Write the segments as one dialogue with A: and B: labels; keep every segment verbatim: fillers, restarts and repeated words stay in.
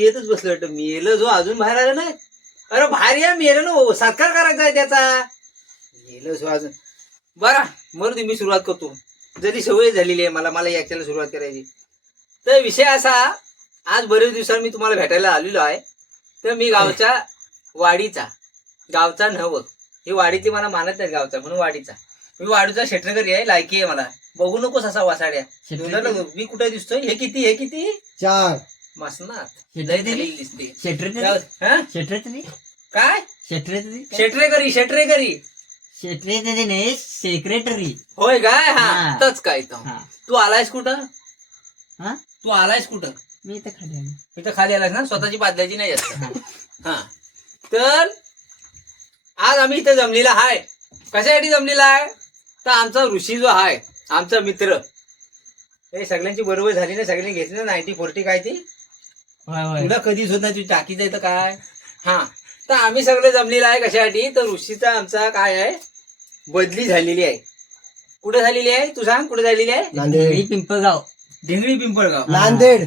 A: पियतच बसलो वाटतं. मेलं जो अजून बाहेर आला नाही. अरे बाहेर या, मेलं ना, सत्कार करायचा आहे त्याचा. मेलं जो अजून. बरा मग मी सुरुवात करतो. जरी सवय झालेली आहे मला मला याच्याला सुरुवात करायची. तर विषय असा, आज बरेच दिवसांनी मी तुम्हाला भेटायला आलेलो आहे. तर मी गावच्या वाडीचा, गावचा नव, ही वाडीची मला मानत नाही गावचा म्हणून वाडीचा. मी वाडीचा शेटरकरी आहे, लायकी आहे मला. बघू नकोस असा वासाड्या. मी कुठे दिसतोय? हे किती हे किती
B: चार
A: मसनात
C: दिसते
A: दिसते. काय
C: सेक्रेटरी
A: शेटरेकरी शेटरेकरी
C: सेक्रेटरी नाही सेक्रेटरी.
A: होय काय? हा
C: हा.
A: तच काय तर.
C: हा
A: तू आलायस कुठं?
C: हा
A: तू आलायस कुठं?
C: मी तर खाली आलो.
A: इथं खाली आलायस ना, स्वतःची बादल्याची नाही जास्त. हा तर आज आम्ही इथे जमलेला आहे. कशासाठी जमलेला आहे? तर आमचा ऋषी जो आहे, आमचा मित्र, हे सगळ्यांची बरोबर झाली ना, सगळ्यांनी घेतली ना नाईन्टी फोर्टी काय ती.
C: होय होय
A: तुला कधीच होत नाही, तुझी टाकीच आहे तर काय. हा तर आम्ही सगळे जमलेला आहे कशासाठी? तर ऋषीचा आमचा काय आहे, बदली झालेली आहे. कुठे झालेली आहे तू सांग? कुठे झालेली आहे?
B: नांदेड
C: पिंपळगाव.
A: ढेंगळी पिंपळगाव.
B: नांदेड.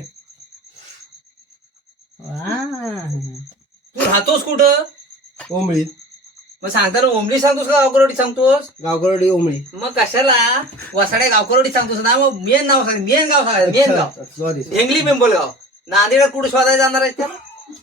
C: वा.
A: तू राहतोस कुठं?
B: ओंबळी.
A: मग सांगताना ओमली सांगतोस का गावकरोडी सांगतोस?
B: गावकरवाडी ओंबळी.
A: मग कशाला वसाड्या गावकरोडी सांगतोस ना? मग मेन नाव सांग, मेन गाव सांगायचं, मेन गाव.
B: सॉरी.
A: ढेंगली पिंपळगाव. नांदेडात कुठे शोधायला जाणार आहे त्याला?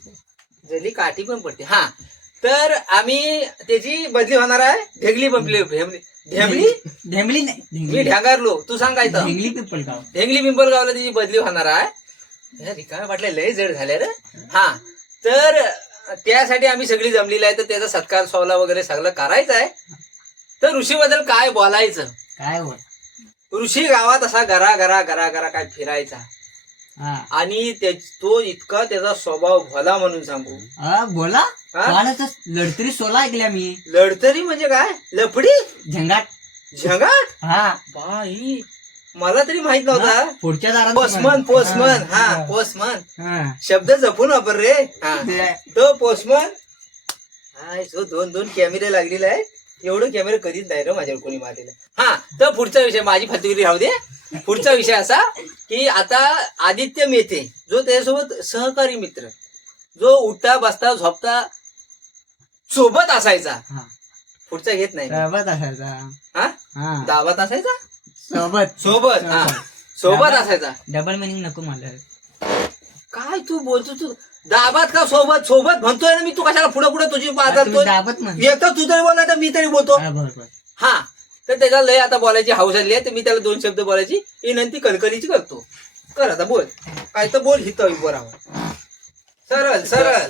A: जरी काठी पण पडते. हा तर आम्ही त्याची बदली होणार आहे ढेंगली पिंपली ढेमली
C: ढेमली नाही
A: मी
C: ढेंगली
A: ढ्यागारलो. तू सांग काय तर?
C: ढेंगली पिंपळगाव.
A: ढेंगली पिंपळगावला त्याची बदली होणार आहे. रिकाम्या वाटल्या लय जड झाल्या रे. हा तर त्यासाठी आम्ही सगळी जमलेली आहे. तर त्याचा सत्कार सोहळा वगैरे सगळं करायचं आहे. तर ऋषी बद्दल काय बोलायचं?
C: काय होय.
A: ऋषी गावात असा घरा घरा घरा घरा काय फिरायचा.
C: हा
A: आणि ते- तो इतका त्याचा स्वभाव भला म्हणून सांगू.
C: हा, बोला.
A: हा?
C: कोणाचं लढतरी सोला ऐकल्या मी.
A: लढतरी म्हणजे काय? लफडी
C: झंगाट.
A: झगाट.
C: हा
A: बाई मला तरी माहित नव्हता.
C: पुढच्या दारात
A: पोस्टमन पोस्टमन हा पोस्टमन
C: हा
A: शब्द जपून वापर रे. हा
C: ते-
A: तो पोस्टमन. हाय सो दोन दोन कॅमेरे लागलेले आहेत. एवढं कॅमेरे कधीच नाही रे माझ्यावर कोणी मारलेलं. हा तर पुढचा विषय, माझी फालतुगिरी राहू दे. पुढचा विषय असा की आता आदित्य मेहते जो त्याच्यासोबत सहकारी मित्र, जो उठता बसता झोपता सोबत असायचा.
C: हा.
A: पुढचा घेत नाही.
C: सोबत असायचा.
A: हा
C: हा
A: दाबात असायचा.
C: सोबत
A: सोबत हा सोबत असायचा.
C: डबल मिनिंग नको मला.
A: काय तू बोलतो? तू दाबात का सोबत? सोबत म्हणतोय ना मी. तू कशाला पुढे पुढे तुझी
C: तुम्ही
A: बाजारतोय?
C: दाबत म्हण.
A: एक तर तू तरी बोलला तर मी तरी बोलतो.
C: हा, बरोबर.
A: हा तर त्याला लय आता बोलायची हाऊस झाली आहे. तर मी त्याला दोन शब्द बोलायची विनंती कलकलीची करतो. कर आता बोल. काय तर बोल हित बरोबर. सरळ सरळ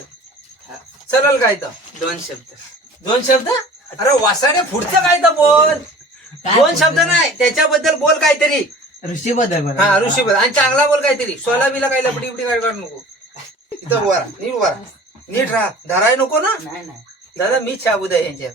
A: सरळ काय तर दोन शब्द. दोन शब्द? अरे वासाडे पुढचं काय तर बोल.
C: काय
A: दोन शब्द
C: बोलतोय?
A: नाही, त्याच्याबद्दल बोल काहीतरी.
C: ऋषी बद्दल बरं.
A: हा ऋषी बद्दल. आणि चांगला बोल काहीतरी. सोला बिला काही लपडी बिपडी काय काढ नको. इथं उभा राहा, नीट उभा राहा, नीट राहा. धराय नको ना.
C: नाही नाही.
A: दादा मी शाबूद आहे यांच्यात.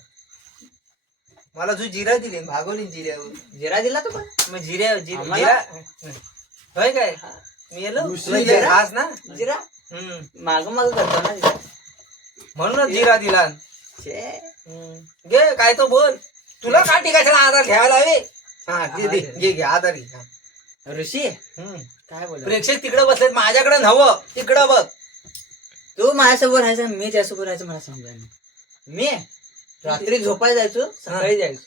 A: मला तू जिरा दिली भागवली जिऱ्या. जिरा दिला तू पण? मग जिऱ्या जि-
C: आम्हाला?
A: जिरा होय काय? मी येलो
B: ऋषी
A: तुला
B: जिरा?
A: जिरा हाच ना.
C: जिरा
A: हम्म
C: माग माग करतो ना.
A: म्हणूनच जिरा दिला.
C: छे.
A: हम्म. घे काय तो बोल. तुला काय टिकायचा आधार घ्यायला हवे. हा घे दे, घे घे आधार घे. हा.
C: ऋषी
A: हम्म.
C: काय बोल.
A: प्रेक्षक तिकडे बसलेत, माझ्याकडे नव्हं. तिकडं बघ.
C: तू माझ्यासोबत राहायचं, मी त्यासोबत राहायचं, मला समजा.
A: मी
C: रात्री झोपायला जायचो, सकाळी जायचो.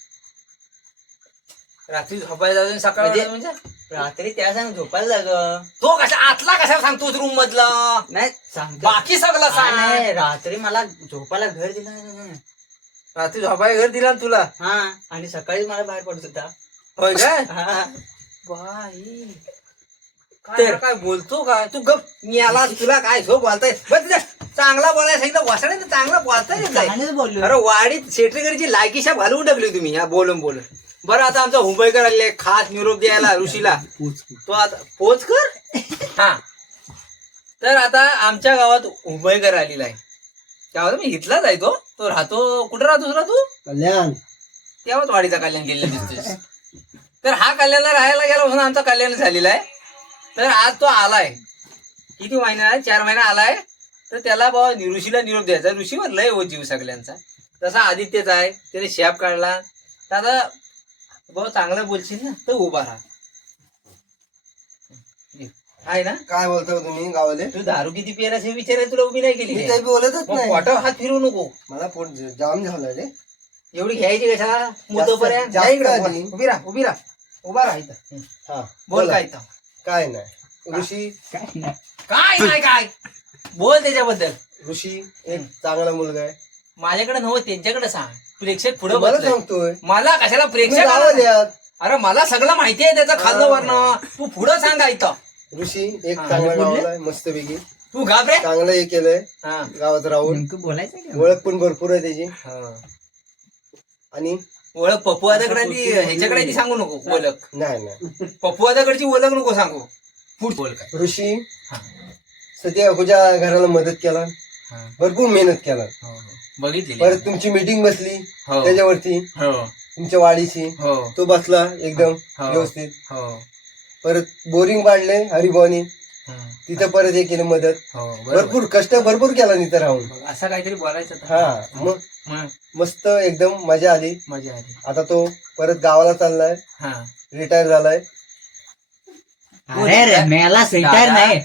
A: रात्री झोपायला जाऊन सकाळी
C: म्हणजे-
A: म्हणजे
C: रात्री त्या सांग झोपायला जायचो.
A: तो कशा आतला कशा सांगतोस रूम मधला?
C: नाही सांगतो.
A: बाकी सगळं
C: हा,
A: सांग.
C: नाही रात्री मला झोपायला घर दिला नाही.
A: रात्री झोपायला घर दिला ना तुला?
C: हा आणि सकाळी मला बाहेर पडत होता.
A: होय काय?
C: हा.
A: बाई काय
C: तर-
A: काय बोलतो काय तू? गप मी आला तुला काय झोप बोलताय? बस तिथे चांगला बोलायला सांगितलं. वासड्याने चांगला बोलताय काय?
C: चांगलंच बोललो.
A: अरे वाडीत शेट्रीकरची लायकीशा घालवून टाकली तुम्ही ह्या बोलून बोलून. बरं आता आमचा हुंबईकर आले खास निरोप द्यायला ऋषीला. तो आता पोच कर. हा तर आता आमच्या गावात हुंबईकर आलेला आहे. गावात मी इथलाच आहे. तो तो राहतो कुठे राहतोस रा तू?
B: कल्याण.
A: तेव्हाच वाडीचा कल्याण केलेला दिसतोय. तर हा कल्याणला राहायला गेला म्हणून आमचा कल्याण झालेला आहे. तर आज तो आलाय. किती महिना आहे? चार महिना आलाय. तर त्याला बाबा ऋषीला निरोप द्यायचा. ऋषीवर लय हो जीव सगळ्यांचा. तसा आदित्यचा आहे. त्याने शेप काढला. तर आता बाबा चांगलं बोलशील ना तर उभा राहा. आहे ना?
B: काय बोलता तुम्ही गावाले?
A: तू दारू किती पियालास हे विचारायला तुला उभी नाही केली
B: मी
A: काय?
B: काही बोलतच
A: मग
B: नाही.
A: पोटावर हात फिरवू नको.
B: मला पोट जाम झालं रे.
A: एवढी घ्यायची कशाला मुद्दोपर्यंत?
B: जास्त
A: जा इकडं,
B: आली.
A: उभी राहा उभी राहा उभा राहा इथं. हं.
B: हा
A: बोल
B: बोला.
A: काय इथं?
B: काय नाही ऋषी
C: काय नाही.
A: काय नाही काय बोल त्याच्याबद्दल.
B: ऋषी एक चांगला मुलगा आहे.
A: माझ्याकडे नव्हतं त्यांच्याकडे सांग. प्रेक्षक पुढे
B: मला
A: बसले.
B: सांगतोय
A: मला कशाला
B: तुम्ही
A: प्रेक्षक
B: गावाले
A: आला?
B: आहात.
A: अरे मला सगळं माहिती आहे त्याचं खाल्लं वरण. तू पुढं सांगा इथं.
B: ऋषी एक
A: हा,
B: चांगला
C: बोलले?
B: गावाला आहे मस्तपैकी
A: तू घाबरे.
B: चांगलं हे केलंय
A: हा.
B: गावात राहून.
C: नेमकं बोलायचं का?
B: ओळख पण भरपूर आहे त्याची.
A: हा.
B: आणि
A: ओळख पप्पुआदाकडे ह्याच्याकडे ती सांगू नको ओळख.
B: नाही नाही
A: पप्पुआदाकडची ओळख नको सांगू. पुढ बोल काय.
B: ऋषी
A: हा.
B: सध्या तुझ्या घराला मदत केला,
A: हा.
B: भरपूर मेहनत केला.
A: हो, हो. बघितली
B: परत तुमची मीटिंग बसली
A: हो.
B: त्याच्यावरती
A: हो
B: तुमच्या वाडीची,
A: हो
B: तो बसला एकदम
A: हो.
B: व्यवस्थित.
A: हो
B: परत बोरिंग पाडले हरिभाऊनी,
A: हा.
B: तिथं परत हे केलं मदत.
A: हो बरोबर.
B: भरपूर कष्ट भरपूर केला तिथं राहून.
A: असं काहीतरी बोलायचं होतं.
B: हा मग
A: मग
B: मस्त एकदम मजा आली.
A: मजा आली.
B: आता तो परत गावाला चाललाय,
A: हा.
B: रिटायर झालाय.
C: अरे रे मेला रिटायर
A: दादा.
C: नाही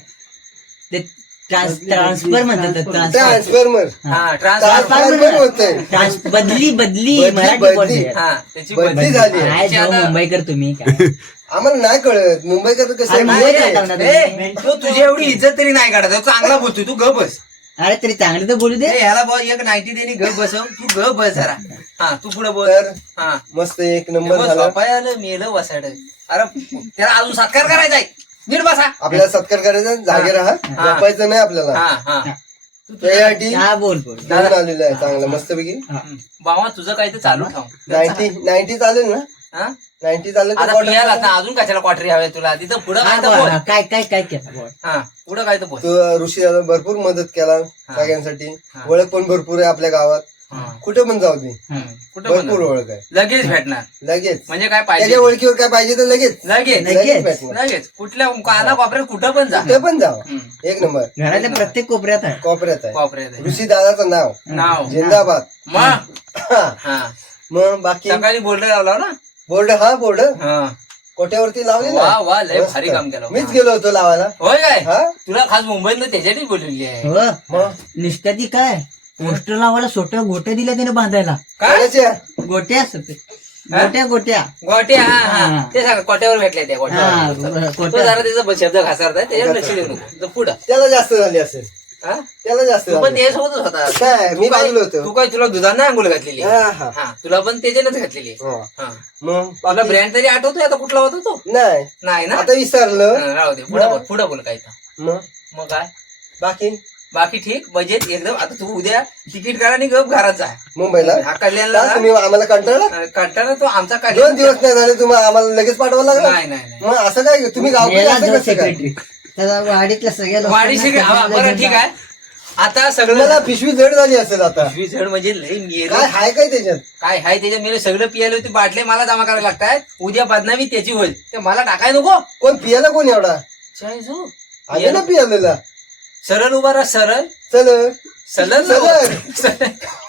C: ते ट्रान्सफर म्हणतात ट्रान्सफर
B: ट्रान्सफॉर्मर
A: हा ट्रान्सफर.
B: ट्रान्सफॉर्मर होतंय.
C: ट्रान्स- बदली बदली
B: बदली,
C: मराठी
B: बदली.
C: बोलते.
A: हा त्याची
B: बदली
A: बदली.
B: झाली.
C: काय जो
A: आता-
C: मुंबईकर तुम्ही काय
B: आम्हाला नाही कळत मुंबईकर कसं
C: अरे
B: आहे
C: मुंबईत
B: माहिती
C: राहता
B: आहे?
C: ना
A: ए,
C: तुम्ही?
A: तो तुझी एवढी इज्जत तरी नाही काढत. तो चांगला बोलतोय. तू ग बस.
C: अरे तरी चांगली तर बोलू दे.
A: ए, ह्याला बॉ एक नाईन्टी देणी ग बसव. तू ग बस जरा. हा तू पुढे बोल.
B: तर
A: हा
B: मस्त एक नंबर
A: मग
B: झाला.
A: झोपाय आलं मेलं वसाड. अरे त्याला अजून सत्कार करायचा आहे. नीट बसा.
B: आपल्याला सत्कार करायचा, जागे राहा,
A: हा.
B: झोपायचं नाही आपल्याला.
A: हा हा
B: त्यासाठी
C: हा बोल बोल
B: घेऊन आलेलं आहे चांगलं मस्तपैकी.
A: हम्म. बाबा तुझं काही तर चालू ठेव.
B: नाईन्टी नाईन्टी चालेल ना?
A: हा?
B: नाईन्टी चालेल
A: आता
B: तर
A: पियाला
B: quarter-
A: ना अजून कशाला क्वाटरी हवे तुला तिथं पुढं
C: हा,
A: काय तर
C: बोल.
A: बोल.
C: हा, काय काय काय केलं बोल.
A: हा पुढं काय तर बोल.
B: तो ऋषी दादा भरपूर मदत केला सगळ्यांसाठी.
A: हा.
B: ओळख पण भरपूर आहे आपल्या गावात.
A: हा.
B: कुठे पण जाऊ दे
A: हम्म. कुठं पण
B: भरपूर ओळख आहे.
A: लगेच भेटणार.
B: लगेच
A: म्हणजे काय पाहिजे
B: त्याच्या ओळखीवर काय पाहिजे तर लगेच
A: लगेच
B: लगेच भेटणार.
A: लगेच कुठल्या काना कोपऱ्यात कुठं पण जा.
B: कुठे पण जावा.
A: हम्म.
B: एक नंबर
C: घराच्या प्रत्येक कोपऱ्यात आहे.
B: कॉपऱ्यात आहे.
A: कोपऱ्यात आहे.
B: ऋषी दादाचं नाव
A: नाव
B: जिंदाबाद.
A: मग
B: हा.
A: हा
B: मग बाकी
A: सकाळी बोर्ड लावला ना.
B: बोर्ड हा बोर्ड
A: हा
B: कोट्यावरती लावले
A: वा
B: ना.
A: वा लय
B: मस्त.
A: भारी काम केलं.
B: मीच गेलो होतो लावायला.
A: होय काय
B: हा
A: तुला खास मुंबईत त्याच्यासाठी बोलवली आहे.
C: हो
B: मग
C: निष्ठा ती काय पोस्टर लावायला सोट्या गोट्या दिल्या त्याने बांधायला.
A: काय
B: कोणाच्या?
C: गोट्या असतात ते. गोट्या गोट्या
A: गोट्या हा हा
C: हा.
A: ते सांग कोट्यावर भेटले त्या
C: हा,
A: कोट्यावर. तो
C: गोट्या.
A: जरा त्याचा शब्द घासारताय त्याच्यावर लक्ष देऊ नको. तो पुढं
B: त्याला जास्त झाली असेल.
A: हा
B: त्याला जास्त
A: तू पण
B: झाली.
A: त्याच्यासोबतच होता.
B: काय मी
A: तू काय
B: लागलो होतो.
A: तू काय तुला दुधानं अंघोळ घातलेली आहे?
B: हा हा
A: हा तुला पण त्याच्यानंच घातलेली आहे.
B: हा.
A: हा
B: मग
A: तुला
B: बाकी-
A: ब्रँड तरी आठवतोय आता कुठला होता तो?
B: नाही
A: नाही ना
B: आता विसरलं.
A: हा, राहू दे पुढे बोल पुढे बोल काय तर.
B: मग
A: मग काय
B: बाकी
A: बाकी ठीक बजेट एकदम. आता तू उद्या तिकीट करा आणि गप घरात जा.
B: मुंबईला
A: हा कल्याणला
B: का
A: जा.
B: तुम्ही आम्हाला कंटाळला?
A: कंटाळा तो आमचा
B: दोन
A: कल्याण.
B: दिवस नाही झाले तुम्हाला आम्हाला लगेच पाठवावं लागलं.
A: नाही नाही नाही
B: मग असं काय तुम्ही गावकडे
C: मेला
B: असं
C: जो
B: कसं काय?
C: secretary. त्याला वाडीतल्या सगळ्या
A: वाडी
C: लोकांना
A: सगळी हा,
C: सगळ्याला
A: बरं
C: घेऊन
A: ठीक
C: जा.
A: आहे. आता
B: मला
A: सगळं
B: पिशवी जड झाली असेल आता.
A: पिशवी झड म्हणजे लई मेलं.
B: काय हाय काय त्याच्यात?
A: काय हाय त्याच्या मेले सगळं पियाले होते बाटले मला जमा करायला लागतात. उद्या बदनामी त्याची होईल ते मला टाकाय नको.
B: कोण पियाला कोण एवढा
A: चाय जो.
B: आले ना पियालेला.
A: सरळ उभा राहा सरळ
B: चल
A: सरळ नऊ
B: सरळ.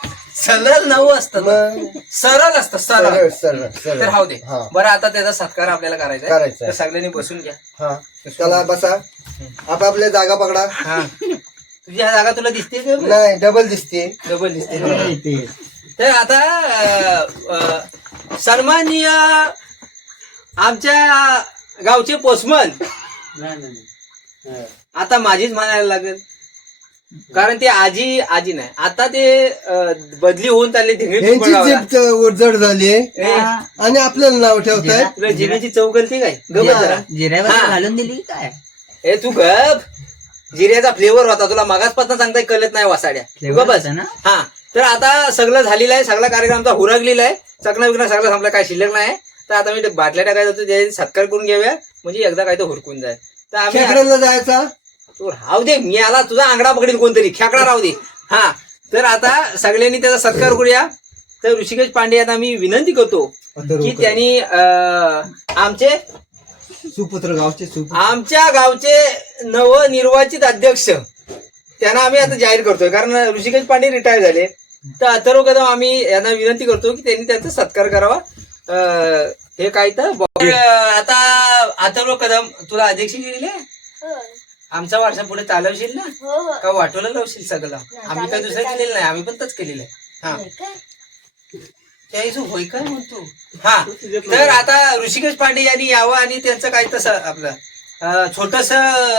A: सरळ नऊ असतं
B: मग
A: सरळ असतं सरळ.
B: सरळ सरळ
A: तर
B: सरळ.
A: राहू दे.
B: हा.
A: बरं आता त्याचा सत्कार आपल्याला करायचा आहे.
B: करायचा आहे.
A: तर सगळ्यांनी बसून घ्या.
B: हा त्याला बसा. आपापल्या जागा पकडा.
A: हा तुझी ह्या जागा तुला दिसते का?
B: नाही डबल दिसते.
A: डबल दिसते
C: हे
A: ना.
C: ते.
A: तर आता अ, अ, सन्माननीय आमच्या गावचे पोस्टमन आता माझीच म्हणायला लागेल कारण ते आजी आजी नाही आता ते अ, बदली होऊन चालले धिंगडी
B: ह्यांची
A: पिंपळगावला.
B: जीप जड झाली
A: ए,
C: हा,
B: आणि आपल्याला नाव ठेवतायत.
A: तुला जिऱ्याची चव गलती काय गप जरा.
C: जिऱ्यावर
A: हा.
C: घालून दिली काय
A: ए तू गप जिऱ्याचा फ्लेवर होता तुला मागास पासून सांगताय कळत नाही वासाड्या तू
C: Flavor
A: गप बस.
C: होता ना?
A: हा तर आता सगळं झालेलं आहे सगळा कार्यक्रम आमचा हुरगलेला आहे चकना विकणं सगळं संपलं काय शिल्लक नाही तर आता मी ते बाटल्या टाकायला जातो त्याचे सत्कार करून घेऊया म्हणजे एकदा काय तर हुरकून जाय तर आम्ही
B: खेकड्याला जायचा.
A: तू राहू दे मी आला तुझा आंगडा पकडील कोणतरी खेकडा राहू दे. हा तर आता सगळ्यांनी त्याचा सत्कार करूया. तर ऋषिकेश पांडे यांना मी विनंती करतो की त्यांनी अं, आमचे
B: सुपुत्र गावचे सुपुत्र.
A: आमच्या गावचे नवनिर्वाचित अध्यक्ष त्यांना आम्ही आता जाहीर करतोय कारण ऋषिकेश पांडे रिटायर झाले तर अथर्व कदम आम्ही यांना विनंती करतो की त्यांनी त्यांचा सत्कार करावा. अं, हे काय तर ब- आता अथर्व कदम तुला अध्यक्ष दिलेले आमचा वारसा पुढे चालवशील ना
D: हो हो
A: का वाटोला लावशील सगळं आम्ही काय दुसरं केलेलं नाही आम्ही पण तच केलेलं आहे हा
D: होय काय?
A: त्याचं होय काय म्हणतो हा तर आता ऋषिकेश पांडे यांनी यावं आणि त्यांचं काय तसं आपलं छोटस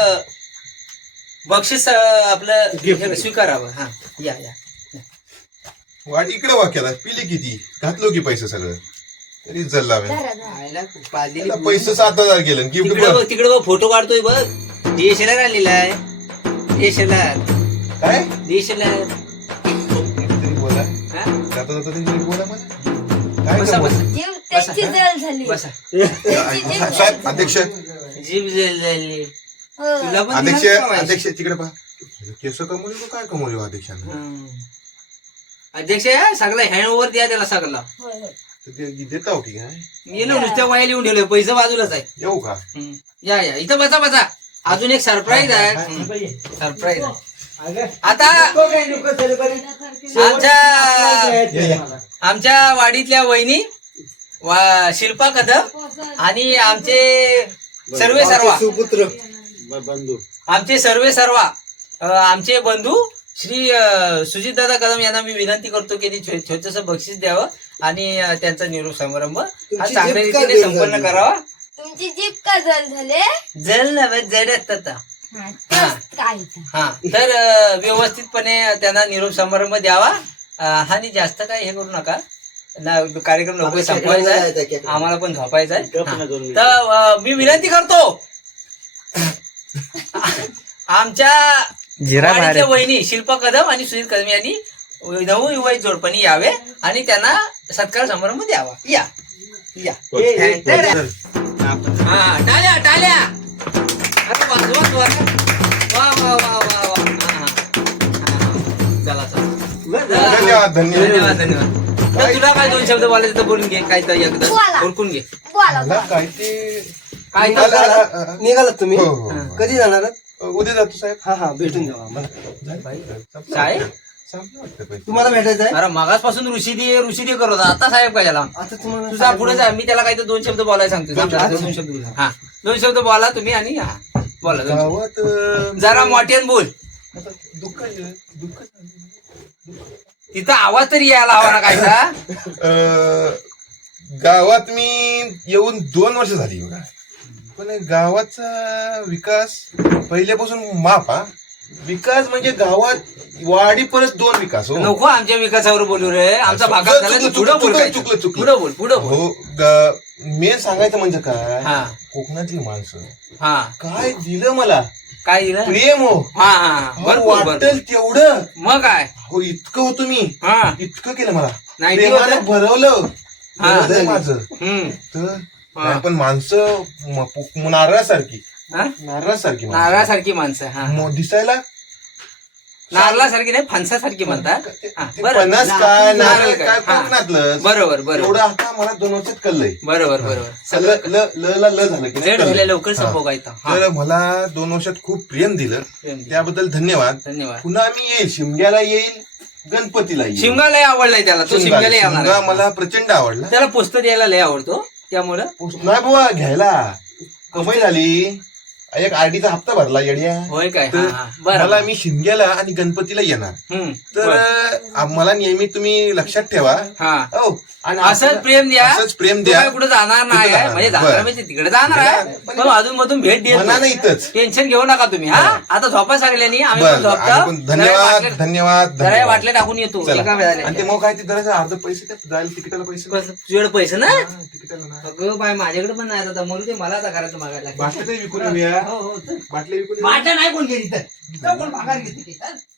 A: बक्षीस अं, आपलं हे स्वीकारावं हा या या
E: वाट इकडे वाक्याला पिली किती घातलो की पैसे सगळं तरी जल्ला
D: धरा, धरा.
A: आयला पाजलेली
E: पैसे सात हजार गेलं गिफ्ट
A: तिकडे बघ तिकडे बघ फोटो काढतोय बघ डीएसएलआर आणलेला आहे डीएसएलआर
E: काय
A: डीएसएलआर
E: तरी बोला जाता जाता तरी बोला मला काय
A: बसा
E: गं
A: बसा
D: जीव त्यांची जळ झाली
A: बसा
D: त्यांची जीव
E: बोल? साहेब अध्यक्ष
A: जीभ जळली
D: हो.
A: तुला पण
E: अध्यक्ष
A: दिमाग कमायचा.
E: अध्यक्ष तिकडे पहा केस कमवले का काय कमवले अध्यक्षांना
A: हम्म. अध्यक्ष सगळं हँड ओव्हर द्या त्याला सगळं
D: होय होय
E: तर ते देता हो की काय
A: मी ना नुसत्या वया लिहून ठेवलोय पैसे बाजूलाच आहे
E: येऊ का
A: हम्म. या या इथं बसा बसा अजून एक सरप्राईज आहे सरप्राईज आता आमच्या आमच्या वाडीतल्या वहिनी वा शिल्पा कदम आणि आमचे सर्वे सर्वा
B: सुपुत्र
A: आमचे सर्वे सर्वा अ, आमचे बंधू श्री सुजितदादा कदम यांना मी विनंती करतो की छोटस बक्षीस द्यावं आणि अ, त्यांचा निरोप समारंभ हा चांगल्या
B: जीभ का
A: रीतीने
B: जळ
A: संपन्न
B: झाली?
A: करावा
D: तुमची जीभ का जळ झाले
A: जल नव्हे जडत आता
D: हा,
A: हा.
D: तेच काय ते.
A: हा तर अ, व्यवस्थितपणे त्यांना निरोप समारंभ द्यावा अ, आणि जास्त काय हे करू नका ना कार्यक्रम लवकर संपवायचा आहे आम्हाला पण झोपायचं आहे हा. तर अ, मी विनंती करतो आमच्या वाडीतल्या वहिनी शिल्पा कदम आणि सुजित कदम यांनी नवविवाहित जोडपणी यावे आणि त्यांना सत्कार समारंभ द्यावा या या हा टाळ्या टाळ्या अरे वाजवा जोरात. वा वा वा वा वा हा, हा. हा, चला चला
E: धन्यवाद धन्यवाद
A: धन्यवाद धन्यवाद तर तुला काय दोन शब्द बोलायचे तर बोलून घे काय तर एकदा
D: बोला.
A: ओळखून घे
D: बोला
E: मला
D: बोला.
E: काय ते
A: काय तर
B: निघाला- निघालात तुम्ही
E: हो, हो, हो.
B: कधी जाणार आहात?
E: उद्या जातो साहेब
B: हा हा भेटून जाऊ आम्हाला
A: साहेब
E: संपलं वाटतं पैसे.
B: तुम्हाला भेटायचं आहे
A: अरे मगासपासून ऋषी दे ऋषी दे करत होता. आता साहेब काय झाला
B: आता तुम्हाला
A: तुझा पुढे जा मी त्याला काही तर दोन शब्द बोलायला सांगतो थांब, दोन शब्द बोला. हा दोन शब्द बोला तुम्ही आणि हा बोला दोन शब्द.
E: गावात अं,
A: जरा मोठ्यान बोल
E: आता दुःख आहे, दुःख झालं.
A: तिथं आवाज तरी यायला हवा ना कायचा
E: अं, गावात मी येऊन दोन वर्ष झाली बघा पण गावाचा विकास पहिल्यापासून माप हा विकास म्हणजे गावात वाडी परत दोन विकास हो
A: नको आमच्या विकासावर बोलू रे आमचा भागात झाला
E: चुकलं,
A: पुढं बोल
E: चुकलं,
A: काय
E: चुकलं, चुकलं.
A: पुढं बोल पुढं बोल
E: हो मेन सांगायचं म्हणजे काय
A: हा
E: कोकणातली माणसं
A: हा
E: काय दिलं मला
A: काय दिलं
E: प्रेम हो
A: हा हा
E: अहो,
A: बरोबर
E: वाटेल तेवढं
A: मग काय
E: हो इतकं होतो मी
A: हा
E: इतकं केलं मला
A: नाही
E: प्रेमाने
A: होतं?
E: भरवलं
A: हा.
E: हृदय माझं
A: हम्म
E: तर
A: हा.
E: नाही, पण माणसं म- पु- नारळासारखी
A: हा?
E: नारळासारखी माणसं.
A: नारळासारखी माणसं हा
E: म- दिसायला
A: नारळासारखी नाही फणसासारखी म्हणतात हा,
E: ते
A: बरं.
E: पन्नास
A: ना-
E: काय
A: नारळ
E: नारळ
A: काय?
E: काय
A: हा.
E: कोकणातलं
A: बरोबर बरोबर
E: एवढं आता मला दोन वर्षात कळलंय
A: बरोबर बरोबर
E: ल
A: सगळं
E: ल ल ला ल झालं की नाही
A: जड झालं
E: कळलंय.
A: लवकर
E: हा.
A: संपव काय तर. हा.
E: तर मला दोन वर्षात खूप प्रेम दिलं
A: प्रेम दिलं.
E: त्याबद्दल धन्यवाद
A: धन्यवाद
E: पुन्हा मी येईल शिमग्याला येईल गणपतीला येईल
A: शिमगा लय आवडलाय त्याला तो
E: शिमगा
A: शिमग्याला
E: शिमगा
A: येणार
E: मला प्रचंड आवडला
A: त्याला पुस्तक द्यायला लय आवडतो त्यामुळं
E: नाही बुवा घ्यायला कमाई झाली एक आरडीचा हप्ता भरला येड्या
A: होय काय
E: तर
A: हा, हा. बरं
E: मला मी शिमग्याला आणि गणपतीला येणार
A: हम्म,
E: तर
A: बरं.
E: अं, मला नेहमी तुम्ही लक्षात ठेवा
A: हा
E: हो आणि
A: असंच
E: आपलं-
A: प्रेम द्या
E: असंच प्रेम
A: तो
E: द्या
A: काय कुठे जाणार नाही
E: कुठं
A: आहे.
E: जाणार
A: म्हणजे
E: नाही.
A: जाणार
E: बरं.
A: म्हणजे तिकडे जाणार आहे
E: पण-
A: पण अजून मधून भेट देत
E: मनानं
A: नाही.
E: इथंच
A: टेन्शन घेऊ नका तुम्ही हा आता झोपा सगळ्यांनी आम्ही पण
E: बरं आम्ही पण
A: झोपतो
E: धन्यवाद
A: बाटल्या-
E: धन्यवाद
A: जरा
E: धन्यवाद.
A: वाटले टाकून येतो
E: चला.
A: एका वेळेला
E: आणि ते मग काय ते जरा अर्ध पैसे द्या जायला तिकिटाला पैसे द्या.
A: तुझ्याकडे पैसे ना
E: हा, तिकिटाला ना
A: अगं बाय माझ्याकडे पण नाही आता मरू ते मला आता करायचं मागायला
E: बाटल्या तरी विकून येऊया
A: हो हो चल.
E: बाटल्या विकून येऊया.
A: बाटल्या नाही कोण घेत इथं इथं कोण भागार घेते